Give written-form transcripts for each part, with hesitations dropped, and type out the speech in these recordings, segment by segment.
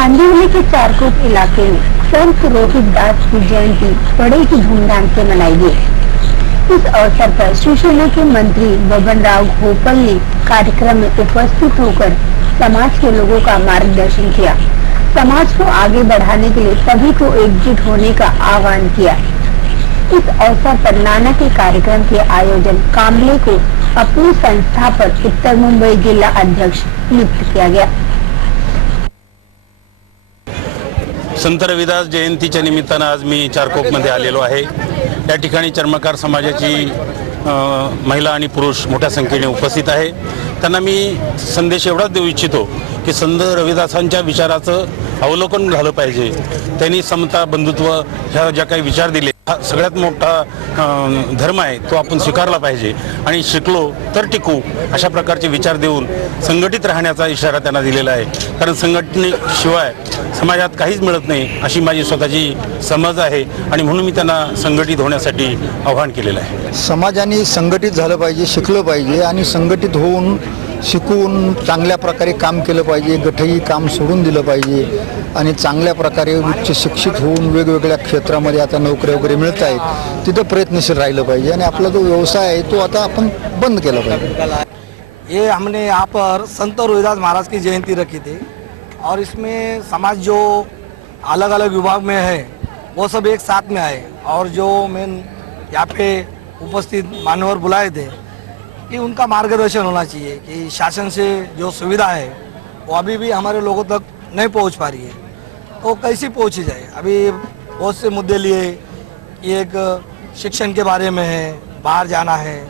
कांदिवली के चारकोप इलाके में संत रोहितदास की जयंती बड़े ही धूमधाम से मनाई गई। इस अवसर पर शिवसेना के मंत्री बबनराव घोपल ने कार्यक्रम में उपस्थित होकर समाज के लोगों का मार्गदर्शन किया। समाज को आगे बढ़ाने के लिए सभी को एकजुट होने का आह्वान किया। इस अवसर पर नाना के कार्यक्रम के आयोजन कामले को अपनी संस्था पर उत्तर मुंबई जिला अध्यक्ष नियुक्त किया गया। संत रविदास जयंतीच्या निमित्तानं आज मी चारकोपमध्ये आलेलो आहे। या ठिकाणी चर्मकार समाजाची महिला आणि पुरुष मोठ्या संख्येने उपस्थित आहे। त्यांना मी संदेश एवढाच देऊ इच्छितो की संत रविदासांच्या विचाराचं अवलोकन झालं पाहिजे। त्यांनी समता बंधुत्व ह्या ज्या काही विचार दिले हा सगळ्यात मोठा धर्म आहे, तो आपण स्वीकारला पाहिजे आणि शिकलो तर टिकू अशा प्रकारचे विचार देऊन संघटित राहण्याचा इशारा त्यांना दिलेला आहे। कारण संघटनेशिवाय समाजात काहीच मिळत नाही अशी माझी स्वतःची समज आहे आणि म्हणून मी त्यांना संघटित होण्यासाठी आवाहन केलेलं आहे। समाजाने संघटित झालं पाहिजे, शिकलं पाहिजे आणि संघटित होऊन शिकून चांगल्या प्रकारे काम केलं पाहिजे। गठही काम सोडून दिलं पाहिजे आणि चांगल्या प्रकारे उच्च शिक्षित होऊन वेगवेगळ्या क्षेत्रामध्ये आता नोकऱ्या वगैरे मिळत आहेत तिथं प्रयत्नशील राहिलं पाहिजे आणि आपला जो व्यवसाय आहे तो आता आपण बंद केला पाहिजे। ये हमने यहाँ पर संत रोहिदास महाराज की जयंती रखी थी और इसमें समाज जो अलग अलग विभाग में है वो सब एक साथ में आए और जो मेन यहाँ पे उपस्थित मान्यवर बुलाए थे कि उनका मार्गदर्शन होना चाहिए कि शासन से जो सुविधा है वो अभी भी हमारे लोगों तक नहीं पहुंच पा रही है, तो कैसी पहुंची जाए। अभी बहुत से मुद्दे लिए कि एक शिक्षण के बारे में है, बाहर जाना है,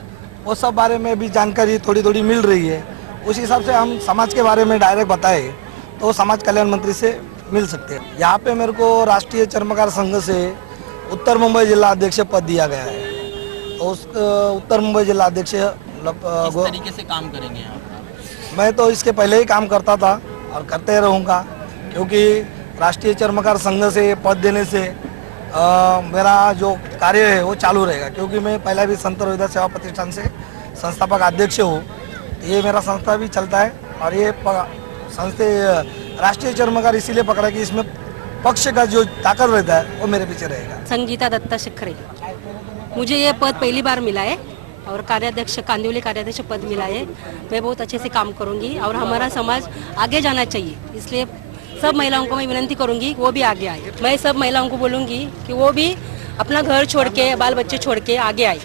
वो सब बारे में भी जानकारी थोड़ी थोड़ी मिल रही है। उस हिसाब से हम समाज के बारे में डायरेक्ट बताए तो समाज कल्याण मंत्री से मिल सकते हैं। यहाँ पे मेरे को राष्ट्रीय चर्मकार संघ से उत्तर मुंबई जिला अध्यक्ष पद दिया गया है, तो उस उत्तर मुंबई जिला अध्यक्ष किस तरीके से काम करेंगे आप? मैं तो इसके पहले ही काम करता था और करते रहूँगा, क्योंकि राष्ट्रीय चर्मकार संघ से पद देने से मेरा जो कार्य है वो चालू रहेगा। क्योंकि मैं पहले भी संत रविदास सेवा प्रतिष्ठान से संस्थापक अध्यक्ष हूँ, ये मेरा संस्था भी चलता है और ये संस्थे राष्ट्रीय चर्मकार इसीलिए पकड़ा कि इसमें पक्ष का जो ताकत रहता है वो मेरे पीछे रहेगा। संगीता दत्ता शिखरे, मुझे ये पद पहली बार मिला है और कार्याध्यक्ष कांदिवली कार्याध्यक्ष पद मिला है। मैं बहुत अच्छे से काम करूंगी और हमारा समाज आगे जाना चाहिए, इसलिए सब महिलाओं को मैं विनती करूंगी वो भी आगे आए। मैं सब महिलाओं को बोलूंगी कि वो भी अपना घर छोड़ के बाल बच्चे छोड़ के आगे आए।